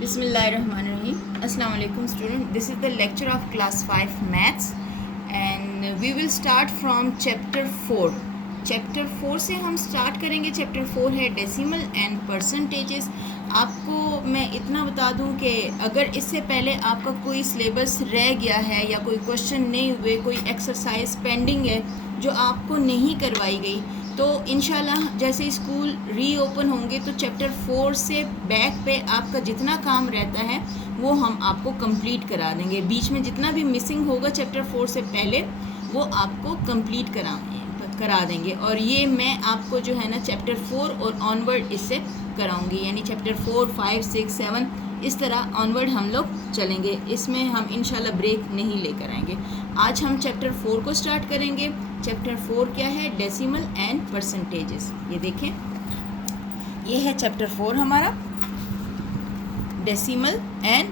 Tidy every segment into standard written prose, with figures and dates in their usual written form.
Bismillahirrahmanirrahim. Assalamu alaikum student. This is the lecture of class 5 maths and we will start from chapter 4. Chapter 4 से हम start करेंगे. Chapter 4 है decimal and percentages. आपको मैं इतना बता दूं कि अगर इससे पहले आपका कोई सिलेबस रह गया है या कोई क्वेश्चन नहीं हुए, कोई एक्सरसाइज पेंडिंग है जो आपको नहीं करवाई गई, तो इंशाल्लाह जैसे स्कूल रीओपन होंगे तो चैप्टर 4 से बैक पे आपका जितना काम रहता है वो हम आपको कंप्लीट करा देंगे. बीच में जितना भी मिसिंग होगा चैप्टर 4 से पहले वो आपको कंप्लीट करा देंगे. और ये मैं आपको जो है ना चैप्टर 4 और ऑनवर्ड इससे कराऊंगी, यानी चैप्टर 4, 5, 6, 7 इस तरह ऑनवर्ड हम लोग चलेंगे. इसमें हम इंशाल्लाह ब्रेक नहीं लेकर आएंगे. आज हम चैप्टर 4 को स्टार्ट करेंगे. चैप्टर 4 क्या है? Decimal and percentages. ये देखें, ये है चैप्टर 4 हमारा, डेसिमल एंड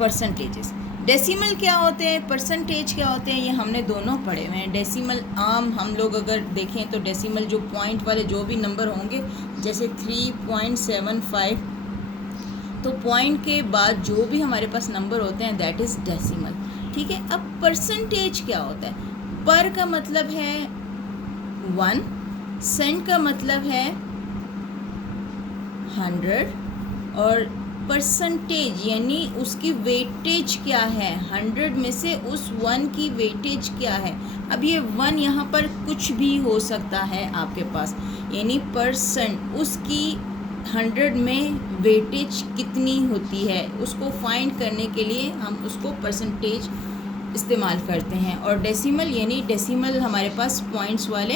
परसेंटेजेस. डेसिमल क्या होते हैं, परसेंटेज क्या होते हैं, ये हमने दोनों पढ़े हुए हैं. डेसिमल आम हम लोग अगर देखें तो डेसिमल जो पॉइंट वाले जो भी नंबर होंगे, जैसे 3.75, तो पॉइंट के बाद जो भी हमारे पास नंबर होते हैं दैट इज़ डेसिमल. ठीक है. अब परसेंटेज क्या होता है? पर का मतलब है 1, सेंट का मतलब है 100 और परसेंटेज यानी उसकी वेटेज क्या है, 100 में से उस 1 की वेटेज क्या है. अब ये 1 यहाँ पर कुछ भी हो सकता है आपके पास, यानी परसेंट उसकी 100 में वेटेज कितनी होती है उसको फाइंड करने के लिए हम उसको परसेंटेज इस्तेमाल करते हैं. और डेसिमल यानी डेसिमल हमारे पास पॉइंट्स वाले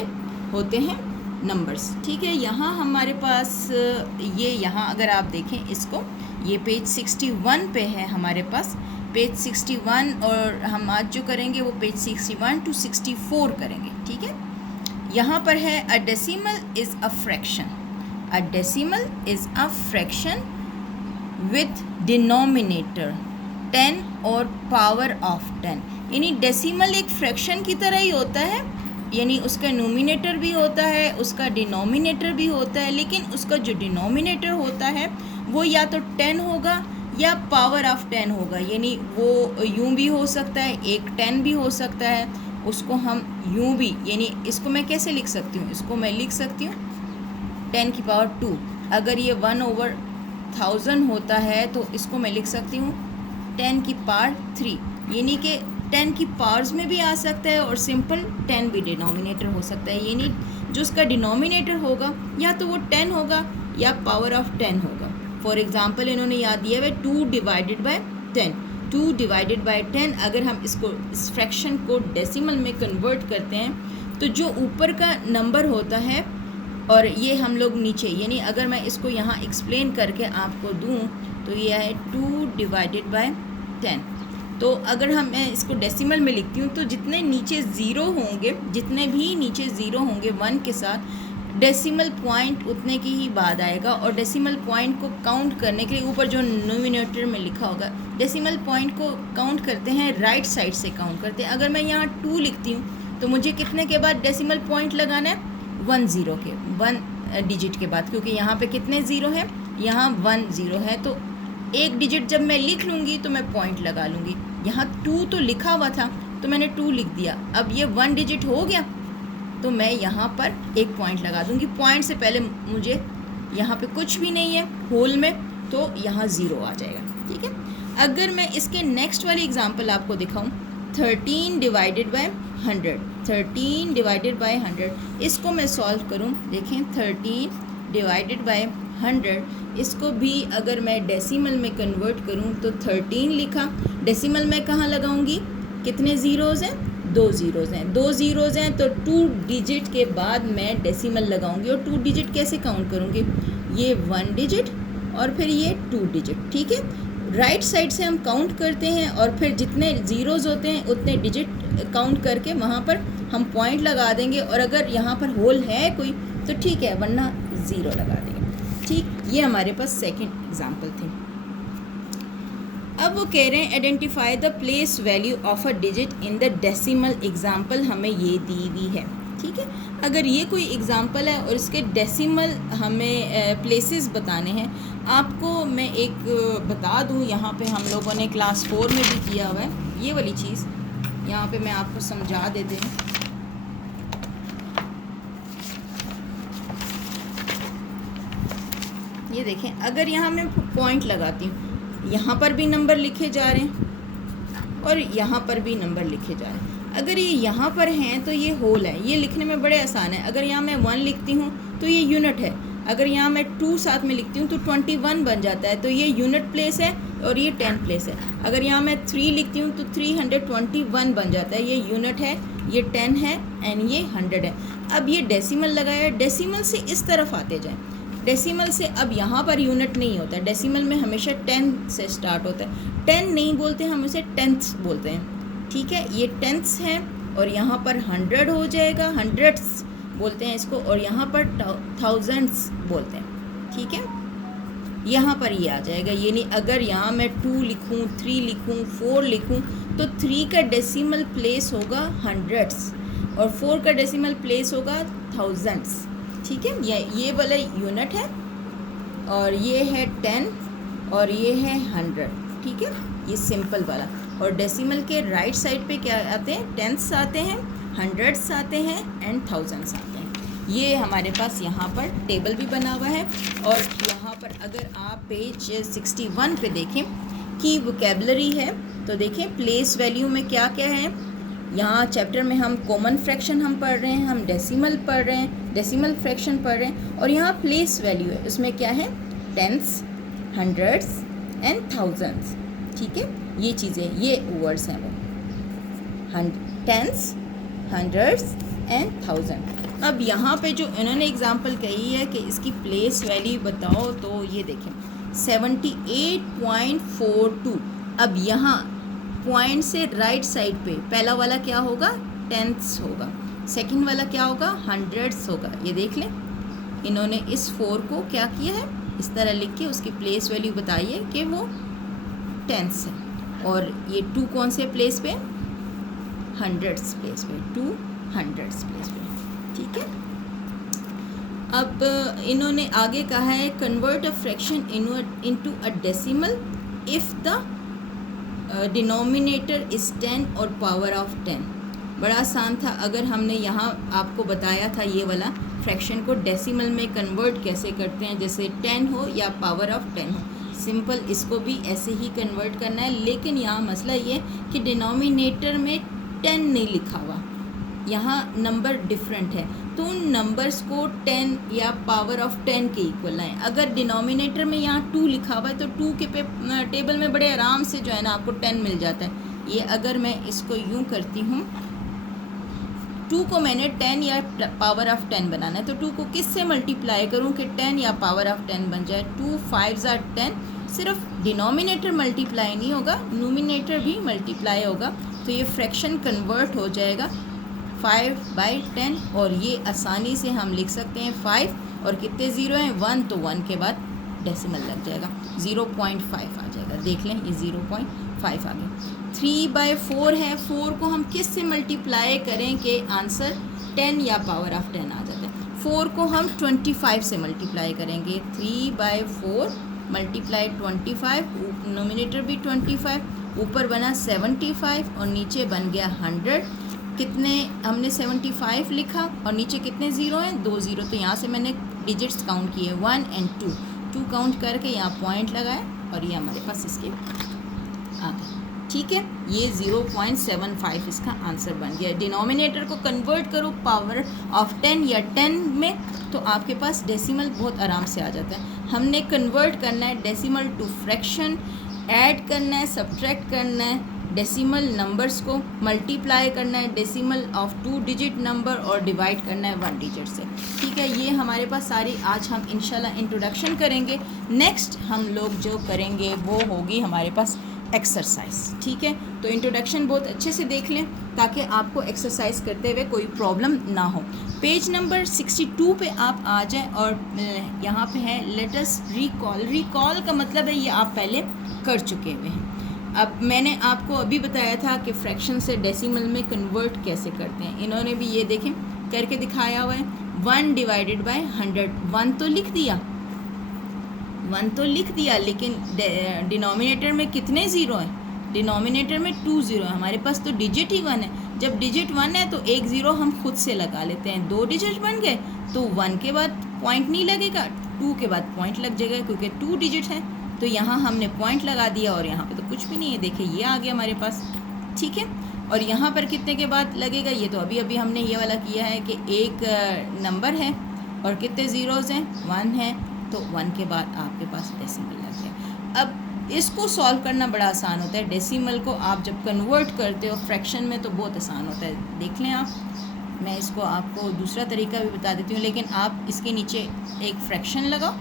होते हैं, नंबर्स. ठीक है. यहाँ हमारे पास ये यहाँ अगर आप देखें इसको, ये पेज 61 पे है हमारे पास, पेज 61, और हम आज जो करेंगे वो पेज 61 to 64 करेंगे. ठीक है. यहाँ पर है a decimal is a fraction. A decimal is a fraction with denominator 10 और पावर ऑफ 10. यानी डेसिमल एक फ्रैक्शन की तरह ही होता है, यानी उसका नोमिनेटर भी होता है, उसका डिनोमिनेटर भी होता है, लेकिन उसका जो डिनोमिनेटर होता है वो या तो 10 होगा या पावर ऑफ 10 होगा. यानी वो यूं भी हो सकता है, एक 10 भी हो सकता है. उसको हम यूं भी, यानी इसको मैं कैसे लिख सकती हूँ, इसको मैं लिख सकती हूँ 10 की पावर 2. अगर ये 1/1000 होता है तो इसको मैं लिख सकती हूँ 10 की पावर 3. यानी कि 10 की पावर्स में भी आ सकता है और सिंपल 10 भी डिनोमिनेटर हो सकता है. यानी जो उसका डिनोमिनेटर होगा या तो वो 10 होगा या पावर ऑफ 10 होगा. फॉर एग्ज़ाम्पल इन्होंने याद दिया है 2 डिवाइडेड बाय 10. 2 डिवाइडेड बाय 10 अगर हम इसको इस फ्रैक्शन को डेसिमल में कन्वर्ट करते हैं तो जो ऊपर का नंबर होता है और ये हम लोग नीचे, यानी अगर मैं इसको यहाँ एक्सप्लेन करके आपको दूँ तो ये है 2 डिवाइडेड बाय 10. तो अगर हम मैं इसको डेसिमल में लिखती हूँ तो जितने नीचे ज़ीरो होंगे, जितने भी नीचे ज़ीरो होंगे 1 के साथ, डेसिमल पॉइंट उतने की ही बाद आएगा. और डेसिमल पॉइंट को काउंट करने के लिए ऊपर जो नोमिनेटर में लिखा होगा, डेसिमल पॉइंट को काउंट करते हैं राइट साइड से काउंट करते हैं. अगर मैं यहाँ 2 लिखती हूँ तो मुझे कितने के बाद डेसिमल पॉइंट लगाना है? 10 के 1 डिजिट के बाद, क्योंकि यहाँ पे कितने ज़ीरो हैं, यहाँ 1 0 है. तो एक डिजिट जब मैं लिख लूँगी तो मैं पॉइंट लगा लूँगी. यहाँ 2 तो लिखा हुआ था तो मैंने 2 लिख दिया. अब ये 1 डिजिट हो गया तो मैं यहाँ पर एक पॉइंट लगा दूँगी. पॉइंट से पहले मुझे यहाँ पे कुछ भी नहीं है होल में, तो यहाँ 0 आ जाएगा. ठीक है. अगर मैं इसके नेक्स्ट वाली एग्जांपल आपको दिखाऊं, 13 डिवाइडेड बाय 100. 13 डिवाइडेड बाय 100 इसको मैं सॉल्व करूं, देखें 13 डिवाइडेड बाय 100 इसको भी अगर मैं डेसिमल में कन्वर्ट करूं तो 13 लिखा. डेसिमल में कहाँ लगाऊंगी, कितने ज़ीरोज़ हैं? 2 ज़ीरोज़ हैं. 2 ज़ीरोज़ हैं तो 2 डिजिट के बाद मैं डेसिमल लगाऊंगी. और 2 डिजिट कैसे काउंट करूंगी? ये 1 डिजिट और फिर ये 2 डिजिट. ठीक है. राइट साइड से हम काउंट करते हैं और फिर जितने ज़ीरोज़ होते हैं उतने डिजिट काउंट करके वहाँ पर हम पॉइंट लगा देंगे. और अगर यहाँ पर होल है कोई तो ठीक है, वरना 0 लगा देंगे. ठीक. ये हमारे पास सेकंड एग्जांपल थे. अब वो कह रहे हैं identify the place value of a digit in the decimal. Example हमें ये दी हुई है. ठीक है। अगर ये कोई एग्ज़ाम्पल है और इसके डेसिमल हमें प्लेसेस बताने हैं, आपको मैं एक बता दूं, यहाँ पे हम लोगों ने क्लास 4 में भी किया हुआ है ये वाली चीज़, यहाँ पे मैं आपको समझा देती हूँ। ये देखें, अगर यहाँ मैं पॉइंट लगाती हूँ, यहाँ पर भी नंबर लिखे जा रहे हैं और यहाँ पर भी नंबर लिखे जा रहे हैं। अगर ये यहाँ पर हैं तो ये होल है, ये लिखने में बड़े आसान है। अगर यहाँ मैं 1 लिखती हूँ तो ये यूनिट है, अगर यहाँ मैं 2 साथ में लिखती हूँ तो 21 बन जाता है, तो ये यूनिट प्लेस है और ये 10 प्लेस है। अगर यहाँ मैं 3 लिखती हूँ तो 321 बन जाता है, ये यूनिट है, ये 10 है एंड ये 100 है। अब ये डेसिमल लगाया, डेसिमल से इस तरफ आते जाएं, डेसिमल से अब यहाँ पर यूनिट नहीं होता है, डेसिमल में हमेशा 10 से स्टार्ट होता है। 10 नहीं बोलते, हम इसे टेंथ्स बोलते हैं, ठीक है। ये टेंथ्स हैं और यहाँ पर 100 हो जाएगा, हंड्रेड्स बोलते हैं इसको, और यहाँ पर थाउजेंड्स बोलते हैं, ठीक है। यहाँ पर ये आ जाएगा, ये नहीं। अगर यहाँ मैं 2 लिखूँ, 3 लिखूँ, 4 लिखूँ तो 3 का डेसिमल प्लेस होगा हंड्रेड्स और 4 का डेसिमल प्लेस होगा थाउजेंड्स, ठीक है। ये वाला यूनिट है और ये है 10 और ये है 100, ठीक है, ये सिंपल वाला। और डेसिमल के राइट साइड पे क्या आते हैं, टेंथ्स आते हैं, हंड्रेड्स आते हैं एंड थाउजेंड्स आते हैं। ये हमारे पास यहाँ पर टेबल भी बना हुआ है। और यहाँ पर अगर आप पेज 61 पे देखें कि वोकेबलरी है तो देखें प्लेस वैल्यू में क्या क्या है। यहाँ चैप्टर में हम कॉमन फ्रैक्शन हम पढ़ रहे हैं, हम डेसिमल पढ़ रहे हैं, डेसिमल फ्रैक्शन पढ़ रहे हैं, और यहाँ प्लेस वैल्यू है, उसमें क्या है, टेंथ्स, हंड्रेड्स एंड थाउजेंड्स, ठीक है। ये चीज़ें, ये वर्ड्स हैं वो, टेंथ्स, हंड्रेड्स एंड थाउजेंड। अब यहाँ पे जो इन्होंने एग्जांपल कही है कि इसकी प्लेस वैल्यू बताओ, तो ये देखें 78.42। अब यहाँ पॉइंट से राइट साइड पे पहला वाला क्या होगा, टेंथ्स होगा, सेकंड वाला क्या होगा, हंड्रेड्स होगा। ये देख लें, इन्होंने इस 4 को क्या किया है, इस तरह लिख के उसकी प्लेस वैल्यू बताइए कि वो टेंथ्स है। और ये 2 कौन से प्लेस पे, हंड्रेड्स प्लेस पे, 2 हंड्रेड्स प्लेस पे, ठीक है। अब इन्होंने आगे कहा है convert a fraction into a decimal if the denominator is 10 और पावर ऑफ 10। बड़ा आसान था। अगर हमने यहाँ आपको बताया था ये वाला फ्रैक्शन को डेसिमल में कन्वर्ट कैसे करते हैं, जैसे 10 हो या पावर ऑफ 10 हो, सिंपल इसको भी ऐसे ही कन्वर्ट करना है। लेकिन यहाँ मसला ये कि डिनोमिनेटर में 10 नहीं लिखा हुआ, यहाँ नंबर डिफरेंट है, तो उन नंबर्स को 10 या पावर ऑफ 10 के इक्वल लाएँ। अगर डिनोमिनेटर में यहाँ 2 लिखा हुआ है तो 2 के टेबल में बड़े आराम से जो है ना आपको 10 मिल जाता है। ये अगर मैं इसको यूँ करती हूँ, 2 को मैंने 10 या पावर ऑफ 10 बनाना है, तो 2 को किससे मल्टीप्लाई करूँ कि 10 या पावर ऑफ 10 बन जाए। 2 5 are 10, सिर्फ डिनोमिनेटर मल्टीप्लाई नहीं होगा, नोमिनेटर भी मल्टीप्लाई होगा, तो ये फ्रैक्शन कन्वर्ट हो जाएगा 5/10। और ये आसानी से हम लिख सकते हैं 5 और कितने ज़ीरो हैं, 1, तो 1 के बाद डेसिमल लग जाएगा, 0.5 आ जाएगा। देख लें, ये 0.5 आ गया। 3/4 है, 4 को हम किस से मल्टीप्लाई करें कि आंसर 10 या पावर ऑफ 10 आ जाता है। 4 को हम 25 से मल्टीप्लाई करेंगे, 3/4 मल्टीप्लाई 25, नोमिनेटर भी 25, ऊपर बना 75 और नीचे बन गया 100। कितने हमने 75 लिखा और नीचे कितने ज़ीरो हैं, 2 ज़ीरो, तो यहाँ से मैंने डिजिट्स काउंट किए 1 और 2 काउंट करके यहाँ पॉइंट लगाए और ये हमारे पास इसके आ गए, ठीक है। ये 0.75 इसका आंसर बन गया। डिनोमिनेटर को कन्वर्ट करो पावर ऑफ 10 या 10 में, तो आपके पास डेसिमल बहुत आराम से आ जाता है। हमने कन्वर्ट करना है डेसिमल टू फ्रैक्शन, ऐड करना है, सब्ट्रैक्ट करना है, डेसिमल नंबर्स को मल्टीप्लाई करना है डेसिमल ऑफ 2 डिजिट नंबर और डिवाइड करना है 1 डिजिट से, ठीक है। ये हमारे पास सारी आज हम इंशाल्लाह इंट्रोडक्शन करेंगे। नेक्स्ट हम लोग जो करेंगे वो होगी हमारे पास एक्सरसाइज, ठीक है। तो इंट्रोडक्शन बहुत अच्छे से देख लें ताकि आपको एक्सरसाइज करते हुए कोई प्रॉब्लम ना हो। पेज नंबर 62 पे आप आ जाएं और यहाँ पे है लेट अस रिकॉल। रिकॉल का मतलब है ये आप पहले कर चुके हुए हैं। अब मैंने आपको अभी बताया था कि फ्रैक्शन से डेसिमल में कन्वर्ट कैसे करते हैं। इन्होंने भी ये देखें करके दिखाया हुआ है। 1 डिवाइडेड बाय 100, 1 तो लिख दिया, लेकिन डिनोमिनेटर में कितने ज़ीरो हैं? डिनोमिनेटर में 2 ज़ीरो है, हमारे पास तो डिजिट ही 1 है। जब डिजिट 1 है तो एक ज़ीरो हम खुद से लगा लेते हैं। 2 डिजिट बन गए तो 1 के बाद पॉइंट नहीं लगेगा, 2 के बाद पॉइंट लग जाएगा, क्योंकि 2 डिजिट है। तो यहाँ हमने पॉइंट लगा दिया और यहाँ पे तो कुछ भी नहीं है, देखिए ये आ गया हमारे पास, ठीक है। और यहाँ पर कितने के बाद लगेगा? ये तो अभी अभी हमने ये वाला किया है कि एक नंबर है और कितने ज़ीरोज़ हैं? 1 है, तो 1 के बाद आपके पास डेसिमल लग गया। अब इसको सॉल्व करना बड़ा आसान होता है। डेसिमल को आप जब कन्वर्ट करते हो फ्रैक्शन में तो बहुत आसान होता है। देख लें आप, मैं इसको आपको दूसरा तरीका भी बता देती हूँ, लेकिन आप इसके नीचे एक फ्रैक्शन लगाओ,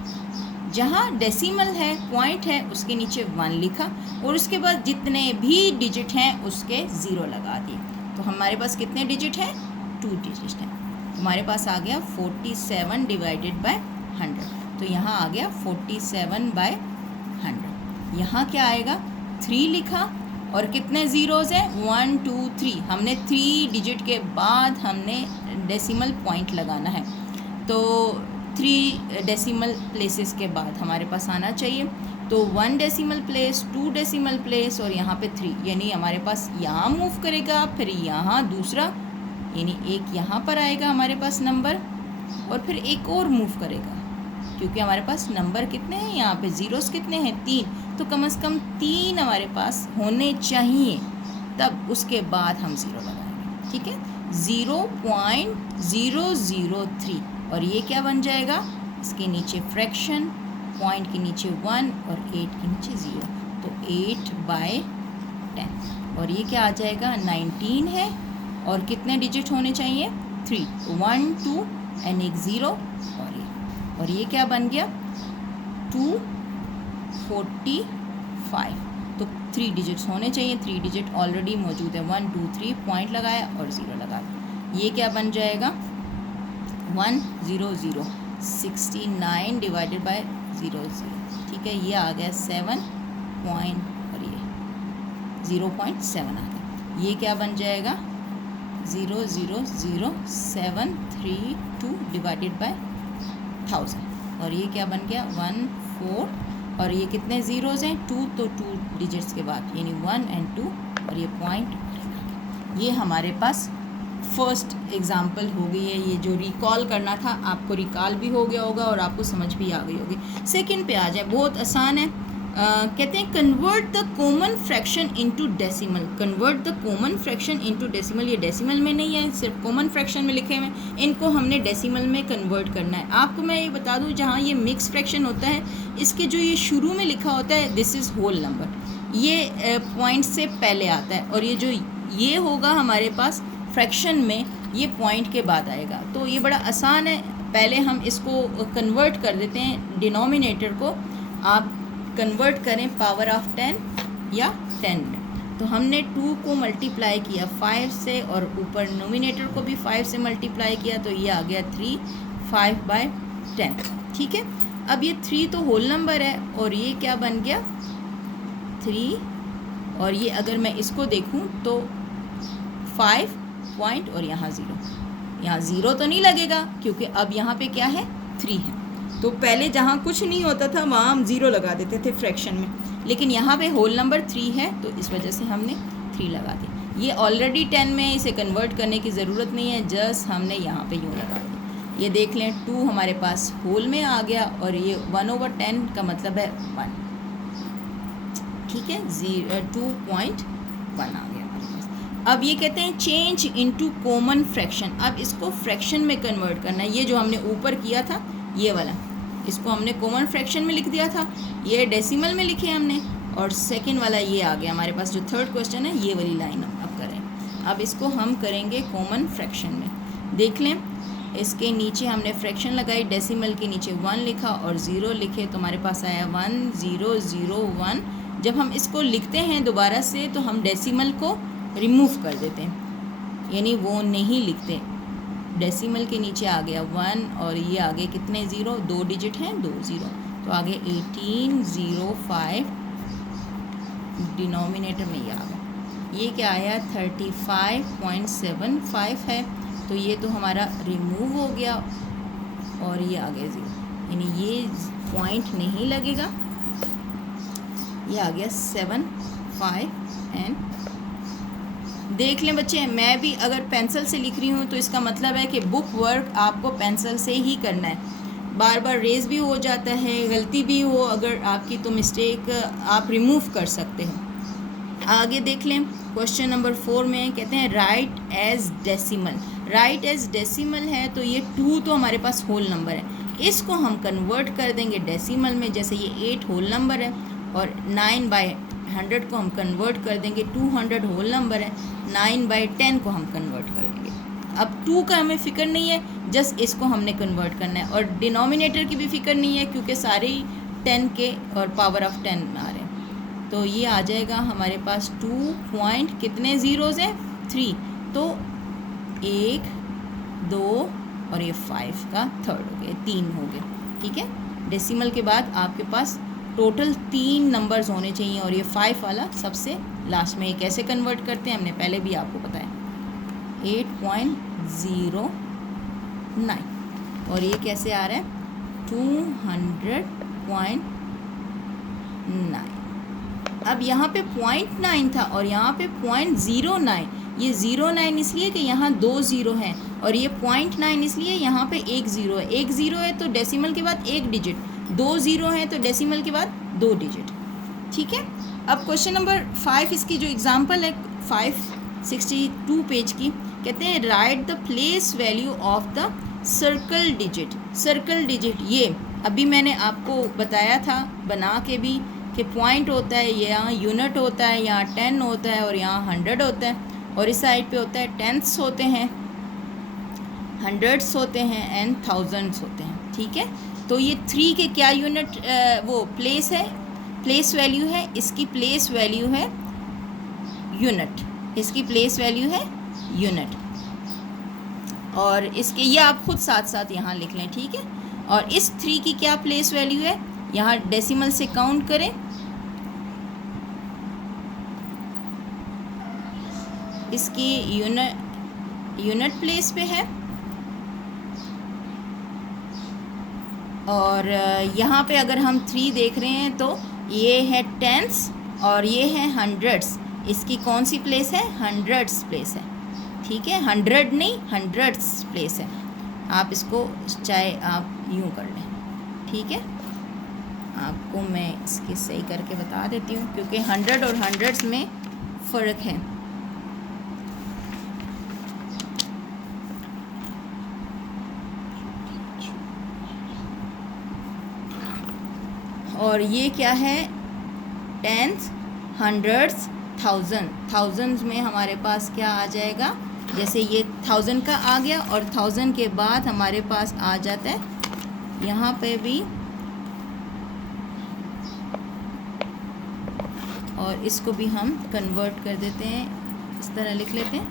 जहाँ डेसिमल है, पॉइंट है, उसके नीचे 1 लिखा और उसके बाद जितने भी डिजिट हैं उसके ज़ीरो लगा दिए। तो हमारे पास कितने डिजिट हैं? 2 डिजिट हैं। हमारे पास आ गया 47 डिवाइडेड बाय 100। तो यहाँ आ गया 47 बाय 100। यहाँ क्या आएगा? 3 लिखा और कितने ज़ीरोज़ हैं? 1 2 3। हमने 3 डिजिट के बाद हमने डेसिमल पॉइंट लगाना है, तो 3 डेसिमल प्लेसेस के बाद हमारे पास आना चाहिए। तो 1 डेसिमल प्लेस, 2 डेसिमल प्लेस और यहाँ पे 3, यानी हमारे पास यहाँ मूव करेगा, फिर यहाँ दूसरा, यानी एक यहाँ पर आएगा हमारे पास नंबर, और फिर एक और मूव करेगा, क्योंकि हमारे पास नंबर कितने हैं यहाँ पे? ज़ीरोस कितने हैं? 3। तो कम से कम 3 हमारे पास होने चाहिए, तब उसके बाद हम ज़ीरो लगाएंगे, ठीक है। 0.003 और ये क्या बन जाएगा? इसके नीचे फ्रैक्शन, पॉइंट के नीचे 1 और 8 के नीचे 0, तो 8/10। और ये क्या आ जाएगा? 19 है और कितने डिजिट होने चाहिए? 3, 1 2 एंड एक 0 और ये क्या बन गया? 245। तो 3 डिजिट्स होने चाहिए, 3 डिजिट ऑलरेडी मौजूद है। 1 2 3 पॉइंट लगाया और 0 लगा दिया। ये क्या बन जाएगा? 100, 69 डिवाइडेड बाय 00, ठीक है। ये आ गया 7 पॉइंट और ये 0.7 आ गया। ये क्या बन जाएगा? 0.00732 डिवाइडेड बाय 1000 और ये क्या बन गया? 14। और ये कितने ज़ीरोज़ हैं? 2, तो 2 डिजिट्स के बाद, यानी 1 और 2 और ये पॉइंट। ये हमारे पास फर्स्ट एग्जाम्पल हो गई है। ये जो रिकॉल करना था आपको रिकॉल भी हो गया होगा और आपको समझ भी आ गई होगी। सेकंड पे आ जाए, बहुत आसान है। कहते हैं convert the common fraction into decimal. Convert the common fraction into decimal, ये डेसिमल में नहीं है, सिर्फ कॉमन फ्रैक्शन में लिखे हुए, इनको हमने डेसिमल में कन्वर्ट करना है। आपको मैं ये बता दूं, जहाँ ये मिक्स फ्रैक्शन होता है, इसके जो ये शुरू में लिखा होता है दिस इज़ होल नंबर, ये पॉइंट से पहले आता है, और ये जो ये होगा हमारे पास फ्रैक्शन में, ये पॉइंट के बाद आएगा। तो ये बड़ा आसान है। पहले हम इसको कन्वर्ट कर देते हैं, डिनोमिनेटर को आप कन्वर्ट करें पावर ऑफ 10 या 10 में। तो हमने 2 को मल्टीप्लाई किया 5 से और ऊपर नोमिनेटर को भी 5 से मल्टीप्लाई किया, तो ये आ गया 3, 5/10, ठीक है। अब ये 3 तो होल नंबर है और ये क्या बन गया? 3, और ये अगर मैं इसको देखूं तो 5 पॉइंट और यहाँ 0, यहाँ 0 तो नहीं लगेगा क्योंकि अब यहाँ पे क्या है? 3 है। तो पहले जहाँ कुछ नहीं होता था वहाँ हम 0 लगा देते थे फ्रैक्शन में, लेकिन यहाँ पे होल नंबर 3 है तो इस वजह से हमने 3 लगा दिया। ये ऑलरेडी 10 में, इसे कन्वर्ट करने की ज़रूरत नहीं है, जस्ट हमने यहाँ पे यूँ लगा दिया। ये देख लें 2 हमारे पास होल में आ गया और ये 1/10 का मतलब है 1, ठीक है। 2.1 आ गया हमारे पास। अब ये कहते हैं चेंज इनटू कॉमन फ्रैक्शन। अब इसको फ्रैक्शन में कन्वर्ट करना है। ये जो हमने ऊपर किया था ये वाला, इसको हमने कॉमन फ्रैक्शन में लिख दिया था, ये डेसिमल में लिखे हमने, और सेकंड वाला ये आ गया हमारे पास। जो थर्ड क्वेश्चन है ये वाली लाइन अब करें। अब इसको हम करेंगे कॉमन फ्रैक्शन में। देख लें, इसके नीचे हमने फ्रैक्शन लगाई, डेसिमल के नीचे 1 लिखा और 0 लिखे, तो हमारे पास आया 1001। जब हम इसको लिखते हैं दोबारा से तो हम डेसिमल को रिमूव कर देते हैं, यानी वो नहीं लिखते। डेसिमल के नीचे आ गया 1 और ये आगे कितने 0? 2 डिजिट हैं, 2 0, तो आगे 1805 डिनोमिनेटर में ये आ गया। ये क्या आया? 35.75 है। तो ये तो हमारा रिमूव हो गया और ये आ गया 0, यानी ये पॉइंट नहीं लगेगा। ये आ गया 7, 5 एंड देख लें बच्चे, मैं भी अगर पेंसिल से लिख रही हूँ तो इसका मतलब है कि बुक वर्क आपको पेंसिल से ही करना है। बार बार रेज भी हो जाता है, गलती भी हो अगर आपकी तो मिस्टेक आप रिमूव कर सकते हो। आगे देख लें, क्वेश्चन नंबर 4 में कहते हैं write as decimal. Write as decimal है तो ये 2 तो हमारे पास होल नंबर है, इसको हम कन्वर्ट कर देंगे डेसिमल में। जैसे ये 8 होल नंबर है और 9/100 को हम कन्वर्ट कर देंगे 200 होल नंबर है, 9/10 को हम कन्वर्ट कर देंगे। अब 2 का हमें फ़िक्र नहीं है, जस्ट इसको हमने कन्वर्ट करना है। और डिनोमिनेटर की भी फ़िक्र नहीं है क्योंकि सारे ही 10 के और पावर ऑफ 10 में आ रहे हैं। तो ये आ जाएगा हमारे पास 2 पॉइंट कितने ज़ीरोज़ हैं, 3। तो 1, 2 और ये 5 का थर्ड हो गया, 3 हो गए। ठीक है, डेसिमल के बाद आपके पास टोटल 3 नंबर्स होने चाहिए और ये 5 वाला सबसे लास्ट में। ये कैसे कन्वर्ट करते हैं हमने पहले भी आपको बताया, 8.09 और ये कैसे आ रहा है 200.9। अब यहाँ पे 0.9 था और यहाँ पे 0.09। ये 09 इसलिए कि यहाँ 2 ज़ीरो हैं और ये 0.9 इसलिए यहाँ पे 1 ज़ीरो है। 1 ज़ीरो है तो डेसिमल के बाद 1 डिजिट, 2 ज़ीरो है तो डेसिमल के बाद 2 डिजिट। ठीक है, अब क्वेश्चन नंबर 5 इसकी जो एग्जांपल है 562 पेज की, कहते हैं right the place value of the circle digit. Circle digit ये अभी मैंने आपको बताया था बना के भी कि पॉइंट होता है, यहाँ यूनिट होता है, यहाँ 10 होता है और यहाँ 100 होता है और इस साइड पे होता है टेंथ्स होते हैं, हंड्रेड्स होते हैं एंड थाउजेंड्स होते हैं। ठीक है, तो ये 3 के क्या यूनिट वो प्लेस है, प्लेस वैल्यू है, इसकी प्लेस वैल्यू है यूनिट, इसकी प्लेस वैल्यू है यूनिट। और इसके ये आप खुद साथ साथ यहाँ लिख लें। ठीक है, और इस 3 की क्या प्लेस वैल्यू है, यहाँ डेसिमल से काउंट करें, इसकी यूनिट प्लेस पे है और यहाँ पे अगर हम 3 देख रहे हैं तो ये है टेंस और ये है हंड्रेड्स। इसकी कौन सी प्लेस है, हंड्रेड्स प्लेस है। ठीक है, 100 नहीं हंड्रेड्स प्लेस है। आप इसको चाहे आप यूँ कर लें। ठीक है, आपको मैं इसकी सही करके बता देती हूँ क्योंकि 100 और हंड्रेड्स में फ़र्क है। और ये क्या है, टेंस, हंड्रेड्स, थाउजेंड्स में हमारे पास क्या आ जाएगा, जैसे ये 1000 का आ गया और 1000 के बाद हमारे पास आ जाता है यहाँ पे भी, और इसको भी हम कन्वर्ट कर देते हैं, इस तरह लिख लेते हैं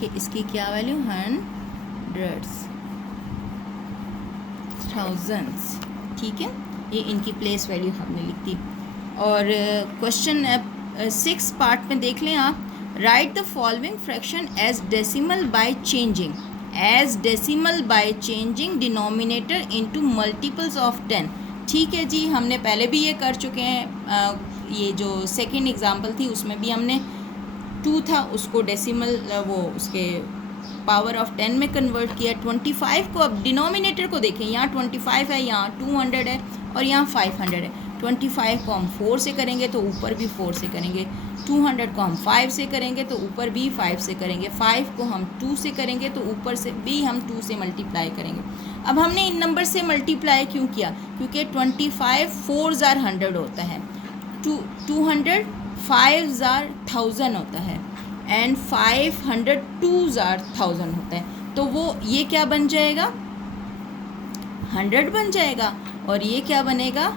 कि इसकी क्या वैल्यू, हंड्रेड्स, थाउजेंड्स। ठीक है, ये इनकी प्लेस वैल्यू हमने लिख दी। और क्वेश्चन 6 पार्ट में देख लें आप, write the following fraction as decimal by changing denominator into multiples of 10। ठीक है जी, हमने पहले भी ये कर चुके हैं। ये जो सेकंड एग्जांपल थी उसमें भी हमने 2 था उसको डेसिमल वो उसके पावर ऑफ 10 में कन्वर्ट किया। 25 को अब डिनोमिनेटर को देखें, यहाँ 25 है, यहाँ 200 है और यहाँ 500 है। 25 को हम 4 से करेंगे तो ऊपर भी 4 से करेंगे, 200 को हम 5 से करेंगे तो ऊपर भी 5 से करेंगे, 5 को हम 2 से करेंगे तो ऊपर से भी हम 2 से मल्टीप्लाई करेंगे। अब हमने इन नंबर से मल्टीप्लाई क्यों किया, क्योंकि 25 4 जार 100 होता है, 200 5 जार 1000 होता है एंड 500 2 जार 1000 होता है। तो वो ये क्या बन जाएगा, 100 बन जाएगा और ये क्या बनेगा,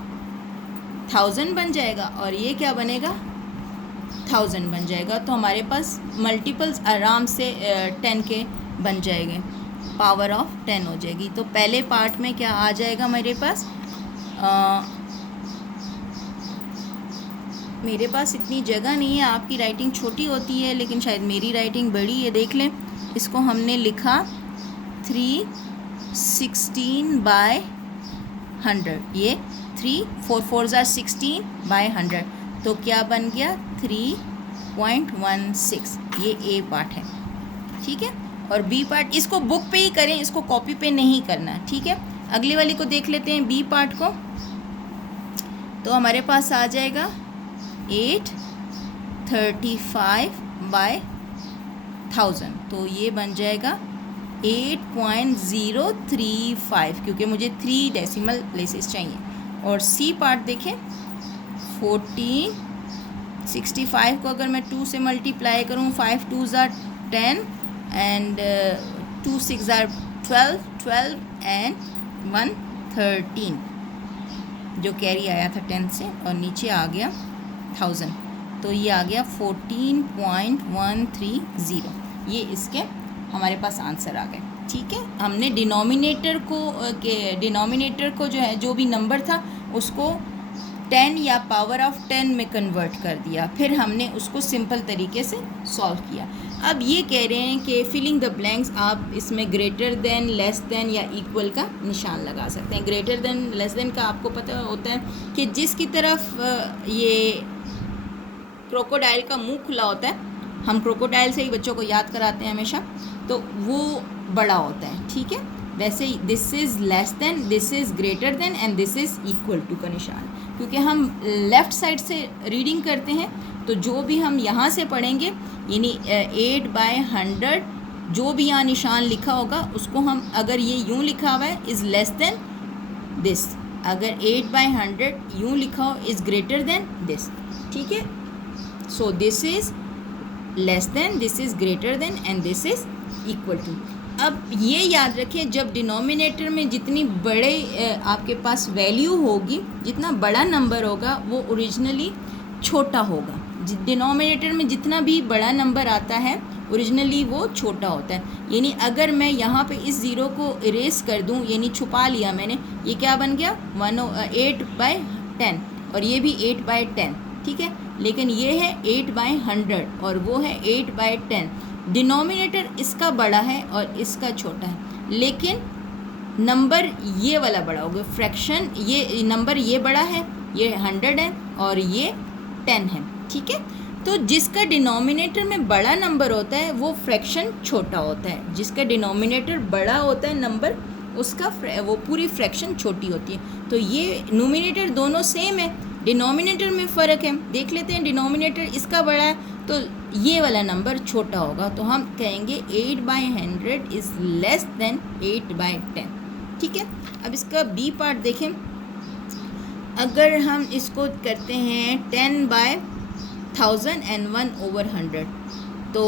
1000 बन जाएगा और ये क्या बनेगा, 1000 बन जाएगा। तो हमारे पास मल्टीपल्स आराम से 10 के बन जाएंगे, पावर ऑफ 10 हो जाएगी। तो पहले पार्ट में क्या आ जाएगा मेरे पास इतनी जगह नहीं है, आपकी राइटिंग छोटी होती है लेकिन शायद मेरी राइटिंग बड़ी है। देख लें, इसको हमने लिखा 316/100, ये 3 4 4 ज़ार 16/100, तो क्या बन गया 3.16। ये ए पार्ट है, ठीक है। और बी पार्ट इसको बुक पे ही करें, इसको कॉपी पे नहीं करना है, ठीक है। अगली वाली को देख लेते हैं, बी पार्ट को। तो हमारे पास आ जाएगा 835/1000, तो ये बन जाएगा 8.035, क्योंकि मुझे 3 डेसिमल प्लेसेस चाहिए। और सी पार्ट देखें, 1465 को अगर मैं 2 से मल्टीप्लाई करूँ, 5 2 ज़ार 10 एंड 2 6 ज़ार 12 12 एंड 1 13, जो कैरी आया था 10 से, और नीचे आ गया 1000, तो ये आ गया 14.130। ये इसके हमारे पास आंसर आ गए, ठीक है। हमने डिनोमिनेटर को जो है, जो भी नंबर था उसको 10 या पावर ऑफ 10 में कन्वर्ट कर दिया, फिर हमने उसको सिंपल तरीके से सॉल्व किया। अब ये कह रहे हैं कि फिलिंग द ब्लैंक्स, आप इसमें ग्रेटर देन, लेस देन या इक्वल का निशान लगा सकते हैं। ग्रेटर देन, लेस देन का आपको पता होता है कि जिसकी तरफ ये क्रोकोडाइल का मुंह खुला होता है, हम क्रोकोडाइल से ही बच्चों को याद कराते हैं हमेशा, तो वो बड़ा होता है, ठीक है। वैसे ही this is less than, this is greater than and this is equal to का निशान, क्योंकि हम लेफ़्ट साइड से रीडिंग करते हैं, तो जो भी हम यहाँ से पढ़ेंगे, यानी 8/100 जो भी यहाँ निशान लिखा होगा उसको हम, अगर ये यूँ लिखा हुआ है इज़ लेस देन दिस, अगर 8/100 यूँ लिखा हो इज़ ग्रेटर देन दिस, ठीक है। So this is less than, this is greater than and this is equal to. अब ये याद रखें, जब डिनोमिनेटर में जितनी बड़े आपके पास वैल्यू होगी, जितना बड़ा नंबर होगा वो ओरिजिनली छोटा होगा। डिनोमिनेटर में जितना भी बड़ा नंबर आता है ओरिजिनली वो छोटा होता है। यानी अगर मैं यहाँ पे इस ज़ीरो को इरेज कर दूँ, यानी छुपा लिया मैंने, ये क्या बन गया 8/10, और ये भी 8/10, ठीक है। लेकिन ये है 8/100 और वो है 8/10। डिनोमिनेटर इसका बड़ा है और इसका छोटा है, लेकिन नंबर ये वाला बड़ा होगा। फ्रैक्शन, ये नंबर ये बड़ा है, ये 100 है और ये 10 है, ठीक है। तो जिसका डिनोमिनेटर में बड़ा नंबर होता है वो फ्रैक्शन छोटा होता है, जिसका डिनोमिनेटर बड़ा होता है नंबर, उसका वो पूरी फ्रैक्शन छोटी होती है। तो ये नोमिनेटर दोनों सेम है, डिनोमिनेटर में फ़र्क है। देख लेते हैं, डिनोमिनेटर इसका बड़ा है तो ये वाला नंबर छोटा होगा, तो हम कहेंगे 8/100 इज़ लेस देन 8/10, ठीक है। अब इसका बी पार्ट देखें, अगर हम इसको करते हैं 10/1000 एंड 1/100, तो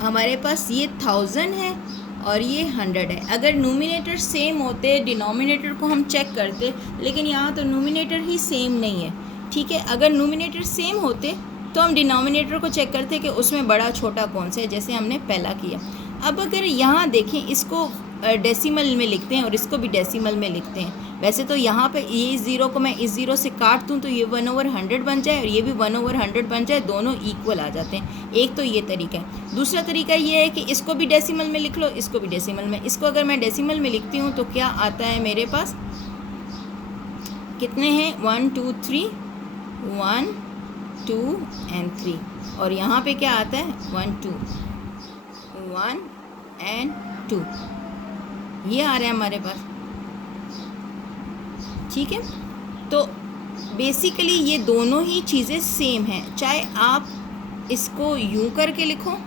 हमारे पास ये 1000 है और ये 100 है। अगर नोमिनेटर सेम होते, डिनोमिनेटर को हम चेक करते, लेकिन यहाँ तो नोमिनेटर ही सेम नहीं है, ठीक है। अगर नोमिनेटर सेम होते तो हम डिनोमिनेटर को चेक करते कि उसमें बड़ा छोटा कौन सा है, जैसे हमने पहला किया। अब अगर यहाँ देखें, इसको डेसिमल में लिखते हैं और इसको भी डेसिमल में लिखते हैं। वैसे तो यहाँ पे ये ज़ीरो को मैं इस ज़ीरो से काट दूँ तो ये 1/100 बन जाए और ये भी 1/100 बन जाए, दोनों इक्वल आ जाते हैं। एक तो ये तरीका है। दूसरा तरीका ये है कि इसको भी डेसिमल में लिख लो, इसको भी डेसिमल में। इसको अगर मैं डेसिमल में लिखती हूँ तो क्या आता है मेरे पास, कितने हैं 1 2 3, 1 2 एंड 3, और यहाँ पे क्या आता है 1 2, 1 एंड 2, ये आ रहा है हमारे पास, ठीक है। तो बेसिकली ये दोनों ही चीज़ें सेम हैं, चाहे आप इसको यूं करके लिखो,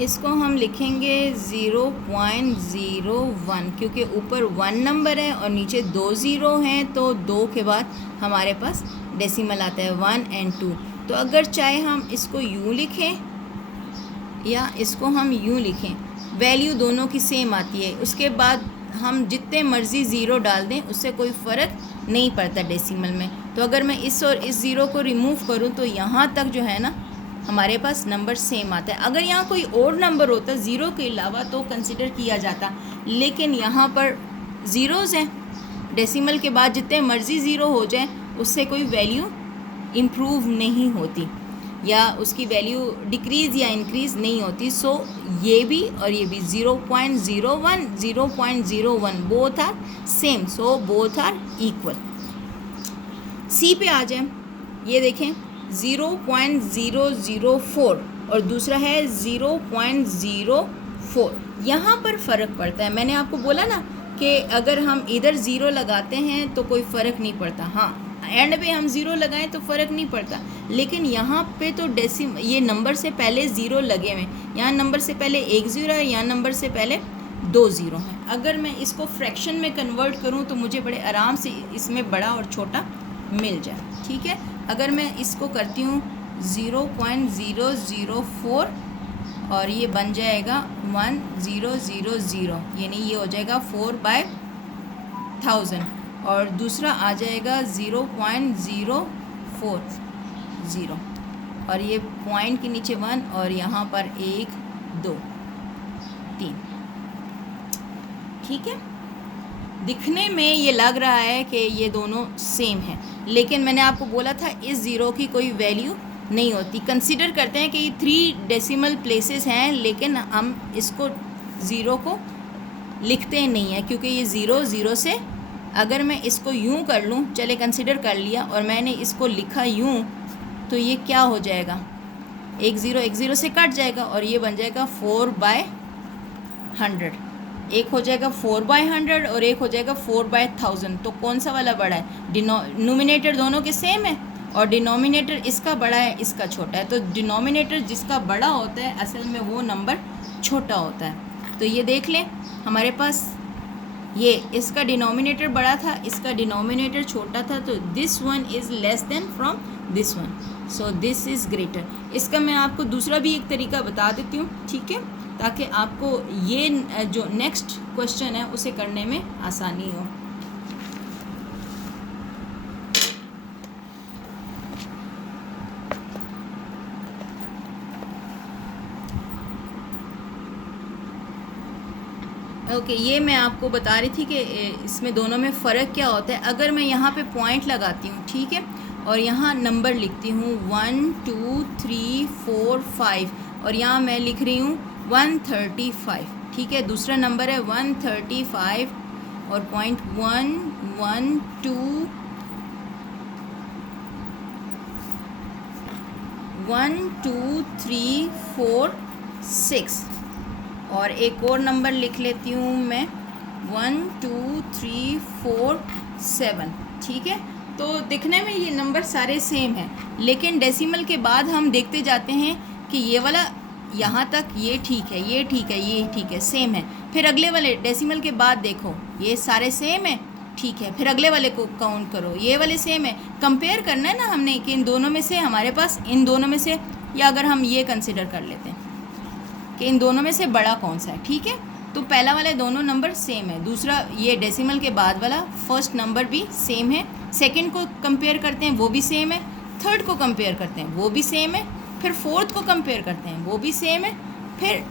इसको हम लिखेंगे 0.01, क्योंकि ऊपर 1 नंबर है और नीचे 2 ज़ीरो हैं, तो 2 के बाद हमारे पास डेसिमल आता है 1 एंड 2। तो अगर चाहे हम इसको यूं लिखें या इसको हम यूं लिखें, वैल्यू दोनों की सेम आती है। उसके बाद हम जितने मर्ज़ी ज़ीरो डाल दें उससे कोई फ़र्क नहीं पड़ता डेसिमल में। तो अगर मैं इस और इस ज़ीरो को रिमूव करूं तो यहाँ तक जो है ना हमारे पास नंबर सेम आता है। अगर यहाँ कोई और नंबर होता ज़ीरो के अलावा तो कंसिडर किया जाता, लेकिन यहाँ पर ज़ीरोज़ हैं, डेसिमल के बाद जितने मर्ज़ी ज़ीरो हो जाए उससे कोई वैल्यू इम्प्रूव नहीं होती। या उसकी वैल्यू डिक्रीज़ या इंक्रीज़ नहीं होती। सो ये भी और ये भी 0.01 0.01 both are same, so both are equal. C पे आ जाए, ये देखें 0.004 और दूसरा है 0.04। यहाँ पर फ़र्क पड़ता है। मैंने आपको बोला ना कि अगर हम इधर ज़ीरो लगाते हैं तो कोई फ़र्क नहीं पड़ता, हाँ एंड पे हम ज़ीरो लगाएं तो फ़र्क नहीं पड़ता, लेकिन यहाँ पे तो ये नंबर से पहले ज़ीरो लगे हुए, यहाँ नंबर से पहले एक ज़ीरो है, यहाँ नंबर से पहले दो ज़ीरो हैं। अगर मैं इसको फ्रैक्शन में कन्वर्ट करूँ तो मुझे बड़े आराम से इसमें बड़ा और छोटा मिल जाए, ठीक है। अगर मैं इसको करती हूँ 0.004 और ये बन जाएगा 1000, यानी ये हो जाएगा 4/1000 और दूसरा आ जाएगा 0.040 और ये पॉइंट के नीचे 1 और यहाँ पर 1 2 3, ठीक है। दिखने में ये लग रहा है कि ये दोनों सेम हैं, लेकिन मैंने आपको बोला था इस ज़ीरो की कोई वैल्यू नहीं होती। कंसीडर करते हैं कि ये 3 डेसिमल प्लेसेस हैं, लेकिन हम इसको ज़ीरो को लिखते नहीं हैं क्योंकि ये ज़ीरो से, अगर मैं इसको यूं कर लूं, चले कंसीडर कर लिया और मैंने इसको लिखा यूं, तो ये क्या हो जाएगा, एक ज़ीरो से कट जाएगा और ये बन जाएगा 4/100। एक हो जाएगा 4/100 और एक हो जाएगा 4/1000। तो कौन सा वाला बड़ा है? न्यूमिनेटर दोनों के सेम है और डिनोमिनेटर इसका बड़ा है, इसका छोटा है। तो डिनोमिनेटर जिसका बड़ा होता है असल में वो नंबर छोटा होता है। तो ये देख लें, हमारे पास ये इसका डिनोमिनेटर बड़ा था, इसका डिनोमिनेटर छोटा था, तो this one is less then from this one, so this is greater. इसका मैं आपको दूसरा भी एक तरीका बता देती हूँ, ठीक है, ताकि आपको ये जो नेक्स्ट क्वेश्चन है उसे करने में आसानी हो। ओके, ये मैं आपको बता रही थी कि इसमें दोनों में फ़र्क क्या होता है। अगर मैं यहाँ पे पॉइंट लगाती हूँ, ठीक है, और यहाँ नंबर लिखती हूँ 1 2 3 4 5 और यहाँ मैं लिख रही हूँ 135, ठीक है। दूसरा नंबर है 135 और पॉइंट 1 1 2 1 2 3 4 6 और एक और नंबर लिख लेती हूँ मैं 1 2 3 4 7, ठीक है। तो दिखने में ये नंबर सारे सेम हैं, लेकिन डेसिमल के बाद हम देखते जाते हैं कि ये वाला यहाँ तक ये ठीक है, ये ठीक है, ये ठीक है, सेम है। फिर अगले वाले डेसिमल के बाद देखो ये सारे सेम है, ठीक है। फिर अगले वाले को काउंट करो, ये वाले सेम है। कंपेयर करना है ना हमने कि इन दोनों में से हमारे पास, इन दोनों में से, या अगर हम ये कंसिडर कर लेते हैं कि इन दोनों में से बड़ा कौन सा है, ठीक है। तो पहला वाले दोनों नंबर सेम है, दूसरा ये डेसिमल के बाद वाला फर्स्ट नंबर भी सेम है, सेकंड को कंपेयर करते हैं वो भी सेम है, थर्ड को कंपेयर करते हैं वो भी सेम है, फिर फोर्थ को कंपेयर करते हैं वो भी सेम है, फिर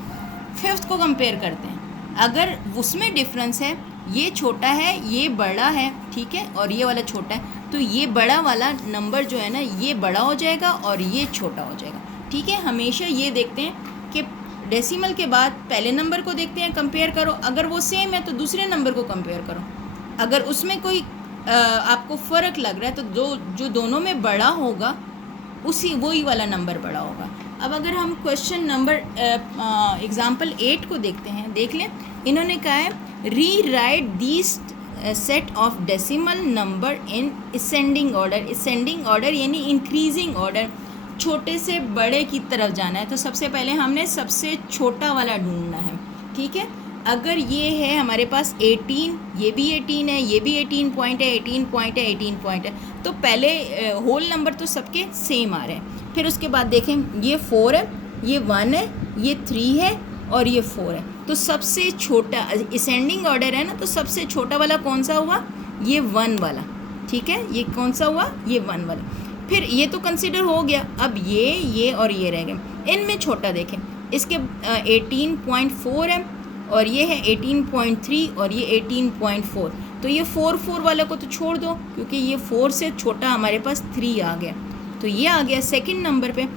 फिफ्थ को कंपेयर करते हैं। अगर उसमें डिफरेंस है, ये छोटा है ये बड़ा है, ठीक है, और ये वाला छोटा है, तो ये बड़ा वाला नंबर जो है ना ये बड़ा हो जाएगा और ये छोटा हो जाएगा, ठीक है। हमेशा ये देखते हैं कि डेसिमल के बाद पहले नंबर को देखते हैं, कंपेयर करो, अगर वो सेम है तो दूसरे नंबर को कंपेयर करो, अगर उसमें कोई आपको फ़र्क लग रहा है तो जो दोनों में बड़ा होगा उसी वही वाला नंबर बड़ा होगा। अब अगर हम क्वेश्चन नंबर एग्जाम्पल 8 को देखते हैं, देख लें, इन्होंने कहा है री right these set of decimal number in ascending order. Ascending order यानी इंक्रीजिंग ऑर्डर, छोटे से बड़े की तरफ जाना है। तो सबसे पहले हमने सबसे छोटा वाला ढूंढना है, ठीक है। अगर ये है हमारे पास 18, ये भी 18 है, ये भी 18 पॉइंट है, 18 पॉइंट है, 18 पॉइंट है, तो पहले होल नंबर तो सबके सेम आ रहे हैं। फिर उसके बाद देखें ये 4 है, ये 1 है, ये 3 है और ये 4 है। तो सबसे छोटा असेंडिंग ऑर्डर है ना, तो सबसे छोटा वाला कौन सा हुआ? ये 1 वाला, ठीक है। ये कौन सा हुआ? ये 1 वाला। फिर ये तो कंसिडर हो गया, अब ये और ये रह गए। इनमें छोटा देखें, इसके 18.4 है और ये है 18.3 और ये 18.4, तो ये 4 वाला को तो छोड़ दो क्योंकि ये 4 से छोटा हमारे पास 3 आ गया, तो ये आ गया सेकंड नंबर पे।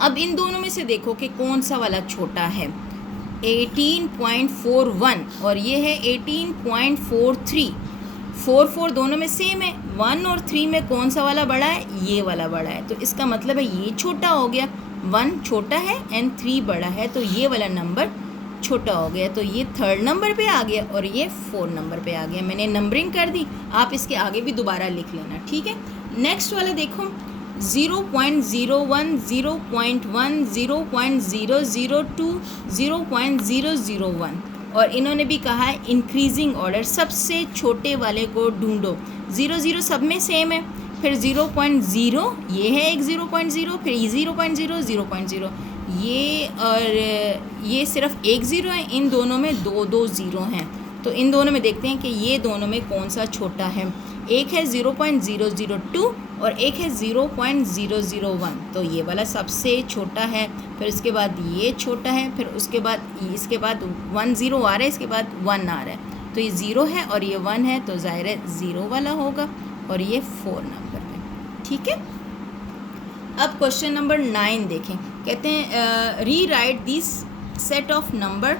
अब इन दोनों में से देखो कि कौन सा वाला छोटा है। 18.41 और ये है 18.43। 4 दोनों में सेम है। 1 और 3 में कौन सा वाला बड़ा है? ये वाला बड़ा है, तो इसका मतलब है ये छोटा हो गया। 1 छोटा है एंड 3 बड़ा है, तो ये वाला नंबर छोटा हो गया। तो ये 3rd नंबर पे आ गया और ये 4 नंबर पे आ गया। मैंने नंबरिंग कर दी, आप इसके आगे भी दोबारा लिख लेना, ठीक है। नेक्स्ट वाला देखो 0.01, 0.1, 0.002, 0.001 और इन्होंने भी कहा है इंक्रीजिंग ऑर्डर, सबसे छोटे वाले को ढूंढो। 0 सब में सेम है, फिर 0.0 ये है एक 0.0, फिर 0.0, 0.0 ये और ये सिर्फ एक 0 है। इन दोनों में दो 0 हैं, तो इन दोनों में देखते हैं कि ये दोनों में कौन सा छोटा है। एक है 0.002 और एक है 0.001, तो ये वाला सबसे छोटा है। फिर उसके बाद ये छोटा है, फिर उसके बाद इसके बाद 1 0 आ रहा है, इसके बाद 1 आ रहा है, तो ये 0 है और ये 1 है, तो ज़ाहिर है 0 वाला होगा और ये 4 नंबर पे, ठीक है। अब क्वेश्चन नंबर 9 देखें। कहते हैं री right this set of number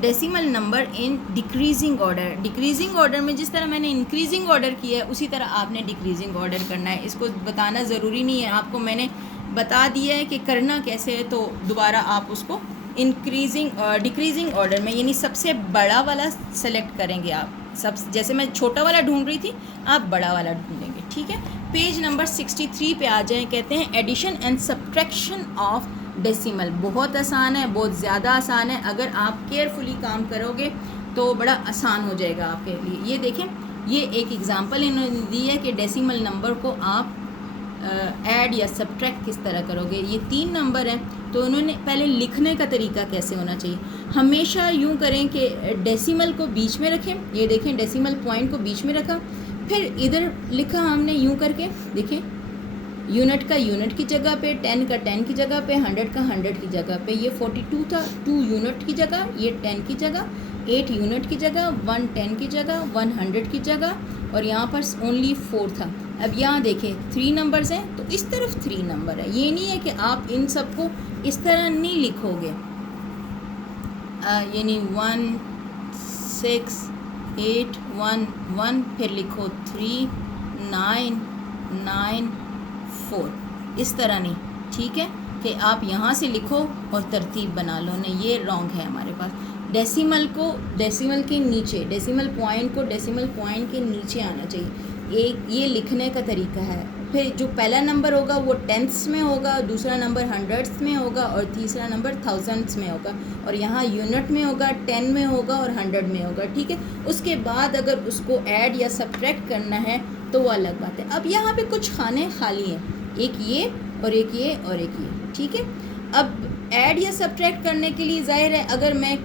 decimal number in decreasing order. Decreasing order में जिस तरह मैंने इंक्रीजिंग ऑर्डर किया है उसी तरह आपने डिक्रीजिंग ऑर्डर करना है। इसको बताना ज़रूरी नहीं है, आपको मैंने बता दिया है कि करना कैसे है, तो दोबारा आप उसको डिक्रीजिंग ऑर्डर में यानी सबसे बड़ा वाला सेलेक्ट करेंगे आप। सब जैसे मैं छोटा वाला ढूंढ रही थी, आप बड़ा वाला ढूंढेंगे, ठीक है। पेज नंबर 63 पे आ जाएं। कहते हैं addition and subtraction of decimal. बहुत आसान है, बहुत ज़्यादा आसान है। अगर आप केयरफुली काम करोगे तो बड़ा आसान हो जाएगा आपके लिए। ये देखें, ये एक एग्जांपल इन्होंने दी है कि डेसिमल नंबर को आप ऐड या सब्ट्रैक्ट किस तरह करोगे। ये 3 नंबर हैं, तो उन्होंने पहले लिखने का तरीका कैसे होना चाहिए। हमेशा यूँ करें कि डेसिमल को बीच में रखें। ये देखें, डेसिमल पॉइंट को बीच में रखा, फिर इधर लिखा हमने यूँ करके, देखें यूनिट का यूनिट की जगह पे, 10 का 10 की जगह पे, 100 का 100 की जगह पे। ये 42 था 2 यूनिट की जगह, ये 10 की जगह, 8 यूनिट की जगह, 1 10 की जगह, 100 की जगह, और यहाँ पर ओनली 4 था। अब यहाँ देखें 3 नंबर्स हैं, तो इस तरफ 3 नंबर है। ये नहीं है कि आप इन सबको इस तरह नहीं लिखोगे, यानी 1 6 8 1 1, फिर लिखो 3 9 9 4, इस तरह नहीं, ठीक है, कि आप यहाँ से लिखो और तरतीब बना लो। नहीं, ये रॉन्ग है हमारे पास। डेसिमल को डेसिमल के नीचे, डेसिमल पॉइंट को डेसिमल पॉइंट के नीचे आना चाहिए। एक ये लिखने का तरीका है। फिर जो पहला नंबर होगा वो टेंथ्स में होगा, दूसरा नंबर हंड्रेड्स में होगा और तीसरा नंबर थाउजेंड्स में होगा, और यहाँ यूनिट में होगा, 10 में होगा और 100 में होगा, ठीक है। उसके बाद अगर उसको ऐड या सब्ट्रैक्ट करना है तो वो अलग बात है। अब यहाँ पे कुछ खाने खाली हैं, एक ये और एक ये और एक ये, ठीक है। अब ऐड या सब्ट्रैक्ट करने के लिए ज़ाहिर है अगर मैं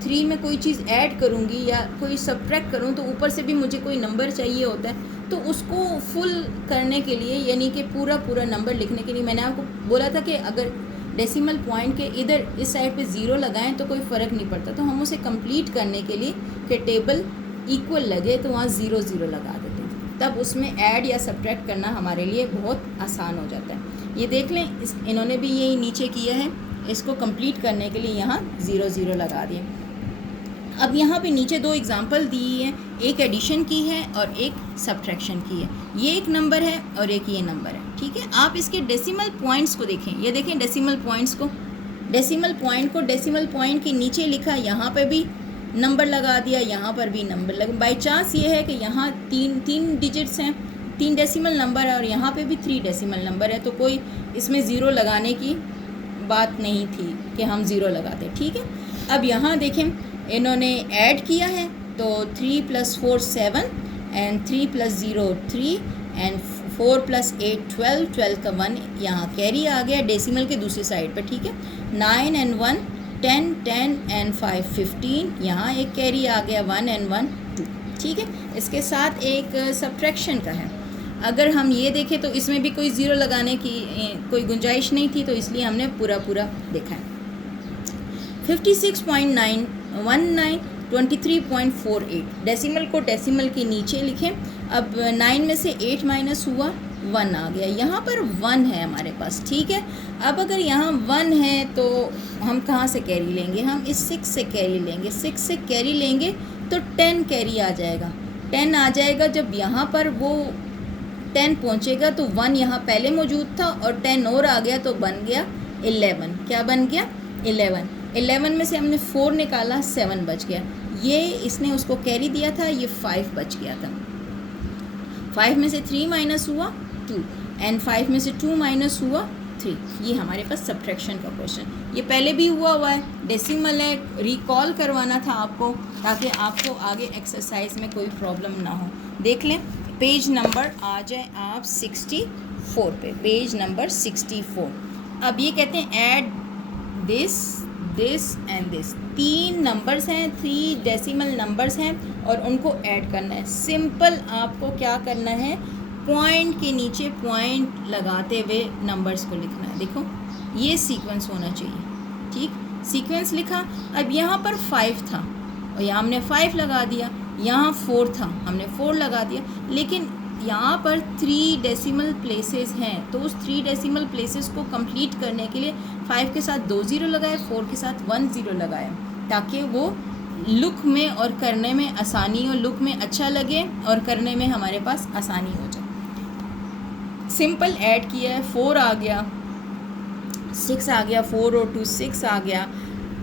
3 में कोई चीज़ ऐड करूँगी या कोई सब्ट्रैक्ट करूँ तो ऊपर से भी मुझे कोई नंबर चाहिए होता है, तो उसको फुल करने के लिए यानी कि पूरा नंबर लिखने के लिए मैंने आपको बोला था कि अगर डेसिमल पॉइंट के इधर इस साइड पे 0 लगाएं तो कोई फ़र्क नहीं पड़ता। तो हम उसे कंप्लीट करने के लिए कि टेबल इक्वल लगे तो वहाँ 0 0 लगा देते हैं, तब उसमें ऐड या सब्ट्रैक्ट करना हमारे लिए बहुत आसान हो जाता है। ये देख लें, इन्होंने भी यही नीचे किया है, इसको कंप्लीट करने के लिए यहाँ 0 0 लगा दिए। अब यहाँ पे नीचे 2 एग्जांपल दी हैं, एक एडिशन की है और एक सब्ट्रैक्शन की है। ये एक नंबर है और एक ये नंबर है, ठीक है। आप इसके डेसिमल पॉइंट्स को देखें, ये देखें डेसिमल पॉइंट्स को, डेसिमल पॉइंट को डेसिमल पॉइंट के नीचे लिखा, यहाँ पे भी नंबर लगा दिया, यहाँ पर भी नंबर लगा। बाई चांस ये है कि यहाँ 3 डिजिट्स हैं, 3 डेसिमल नंबर है और यहाँ पे भी 3 डेसिमल नंबर है, तो कोई इसमें 0 लगाने की बात नहीं थी कि हम 0 लगाते, ठीक है। अब यहाँ देखें इन्होंने ऐड किया है, तो 3 + 4 7 एंड 3 + 0 3 एंड 4 + 8 12, 12 का 1 यहाँ कैरी आ गया डेसिमल के दूसरी साइड पर, ठीक है। 9 एंड 1 10 10 एंड 5 15, यहाँ एक कैरी आ गया 1 एंड 1 2, ठीक है। इसके साथ एक सब्ट्रैक्शन का है। अगर हम ये देखें तो इसमें भी कोई 0 लगाने की कोई गुंजाइश नहीं थी, तो इसलिए हमने पूरा देखा है। 56.919 23.48, डेसिमल को डेसिमल के नीचे लिखें। अब 9 में से 8 माइनस हुआ 1 आ गया, यहाँ पर 1 है हमारे पास, ठीक है। अब अगर यहाँ 1 है तो हम कहाँ से कैरी लेंगे, हम इस 6 से कैरी लेंगे, 6 से कैरी लेंगे तो 10 कैरी आ जाएगा, 10 आ जाएगा। जब यहाँ पर वो 10 पहुँचेगा तो 1 यहाँ पहले मौजूद था और 10 और आ गया तो बन गया 11। क्या बन गया? 11। 11 में से हमने 4 निकाला, 7 बच गया। ये इसने उसको कैरी दिया था, ये 5 बच गया था। 5 में से 3 माइनस हुआ 2 एंड 5 में से 2 माइनस हुआ 3। ये हमारे पास सब्ट्रैक्शन का क्वेश्चन, ये पहले भी हुआ है, डेसिमल है, रिकॉल करवाना था आपको ताकि आपको आगे एक्सरसाइज में कोई प्रॉब्लम ना हो। देख लें, पेज नंबर आ जाए आप 64 पे, पेज नंबर 64। अब ये कहते हैं add this and this, 3 numbers हैं, 3 डेसिमल नंबर्स हैं और उनको ऐड करना है। सिंपल आपको क्या करना है, पॉइंट के नीचे पॉइंट लगाते हुए नंबर्स को लिखना है। देखो ये सीक्वेंस होना चाहिए, ठीक, सीक्वेंस लिखा। अब यहाँ पर 5 था और यहाँ हमने 5 लगा दिया, यहाँ 4 था हमने 4 लगा दिया, लेकिन यहाँ पर 3 डेसिमल प्लेसेस हैं तो उस 3 डेसिमल प्लेसेस को कंप्लीट करने के लिए 5 के साथ 2 ज़ीरो लगाए, 4 के साथ 1 ज़ीरो लगाए ताकि वो लुक में और करने में आसानी हो, लुक में अच्छा लगे और करने में हमारे पास आसानी हो जाए। सिंपल ऐड किया है, 4 आ गया, 6 आ गया, 4 और 2 6 आ गया,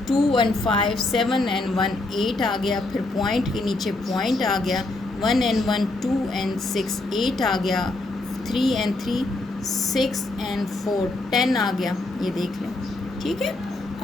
2 and 5 7 and 1 8 आ गया, फिर पॉइंट के नीचे पॉइंट आ गया, 1 and 1 2 and 6 8 आ गया, 3 and 3 6 and 4 10 आ गया। ये देख लें, ठीक है।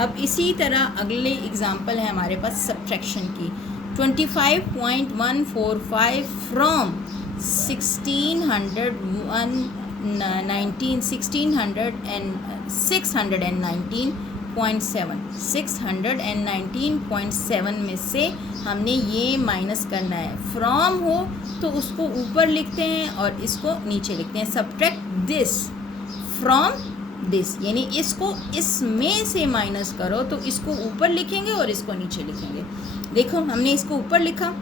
अब इसी तरह अगले एग्जांपल है हमारे पास सब्ट्रैक्शन की। 25.145 फ्रॉम 619.7 में से हमने ये माइनस करना है। फ्रॉम हो तो उसको ऊपर लिखते हैं और इसको नीचे लिखते हैं। सब्ट्रैक्ट दिस फ्रॉम दिस, यानी इसको इसमें से माइनस करो तो इसको ऊपर लिखेंगे और इसको नीचे लिखेंगे। देखो हमने इसको ऊपर लिखा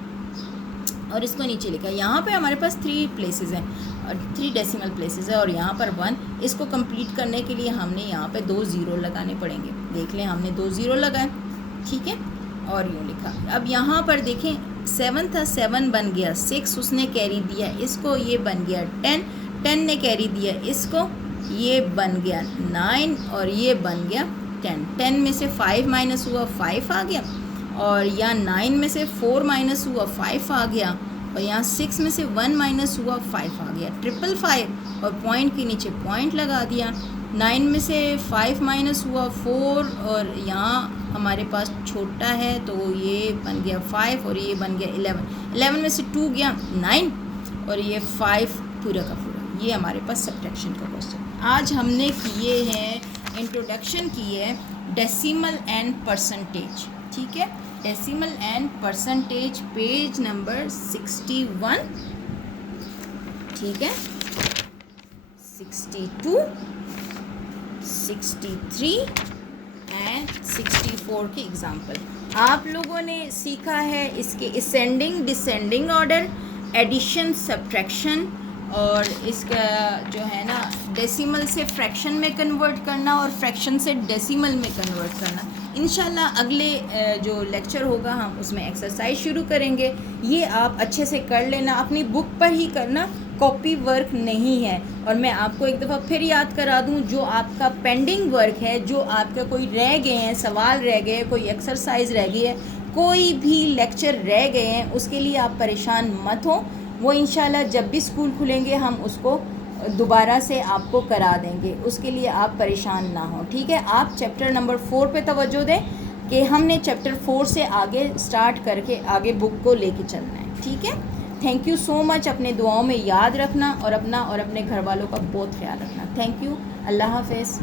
और इसको नीचे लिखा। यहाँ पे हमारे पास 3 प्लेसेस हैं और 3 डेसिमल प्लेसेस है और यहाँ पर 1। इसको कंप्लीट करने के लिए हमने यहाँ पे 2 ज़ीरो लगाने पड़ेंगे। देख लें, हमने 2 ज़ीरो लगाए, ठीक है, और यूँ लिखा। अब यहाँ पर देखें 7 था, 7 बन गया 6, उसने कैरी दिया इसको, ये बन गया 10, 10 ने कैरी दिया इसको, ये बन गया 9 और ये बन गया 10। 10 में से 5 माइनस हुआ 5 आ गया और यहाँ 9 में से 4 माइनस हुआ 5 आ गया और यहाँ 6 में से 1 माइनस हुआ 5 आ गया, 555 और पॉइंट के नीचे पॉइंट लगा दिया। 9 में से 5 माइनस हुआ 4 और यहाँ हमारे पास छोटा है तो ये बन गया 5 और ये बन गया 11। 11 में से 2 गया 9 और ये 5 पूरा का पूरा। ये हमारे पास सब्ट्रैक्शन का क्वेश्चन। आज हमने किए हैं, इंट्रोडक्शन की है डेसिमल एंड परसेंटेज, ठीक है, decimal and percentage, page number 61, ठीक है, 62, 63 एंड 64 के एग्जाम्पल। आप लोगों ने सीखा है इसके ascending descending order, addition, subtraction और इसका जो है ना डेसिमल से फ्रैक्शन में कन्वर्ट करना और फ्रैक्शन से डेसिमल में कन्वर्ट करना। इंशाल्लाह अगले जो लेक्चर होगा हम उसमें एक्सरसाइज शुरू करेंगे। ये आप अच्छे से कर लेना, अपनी बुक पर ही करना, कॉपी वर्क नहीं है। और मैं आपको एक दफ़ा फिर याद करा दूं, जो आपका पेंडिंग वर्क है, जो आपका कोई रह गए हैं, सवाल रह गए, कोई एक्सरसाइज रह गई है, कोई भी लेक्चर रह गए हैं, उसके लिए आप परेशान मत हो। वो इंशाल्लाह जब भी स्कूल खुलेंगे हम उसको दोबारा से आपको करा देंगे, उसके लिए आप परेशान ना हो, ठीक है। आप चैप्टर नंबर 4 पे तवज्जो दें कि हमने चैप्टर 4 से आगे स्टार्ट करके आगे बुक को लेके चलना है, ठीक है। Thank you so much. अपने दुआओं में याद रखना और अपना और अपने घर वालों का बहुत ख्याल रखना। Thank you. अल्लाह हाफ़िज़।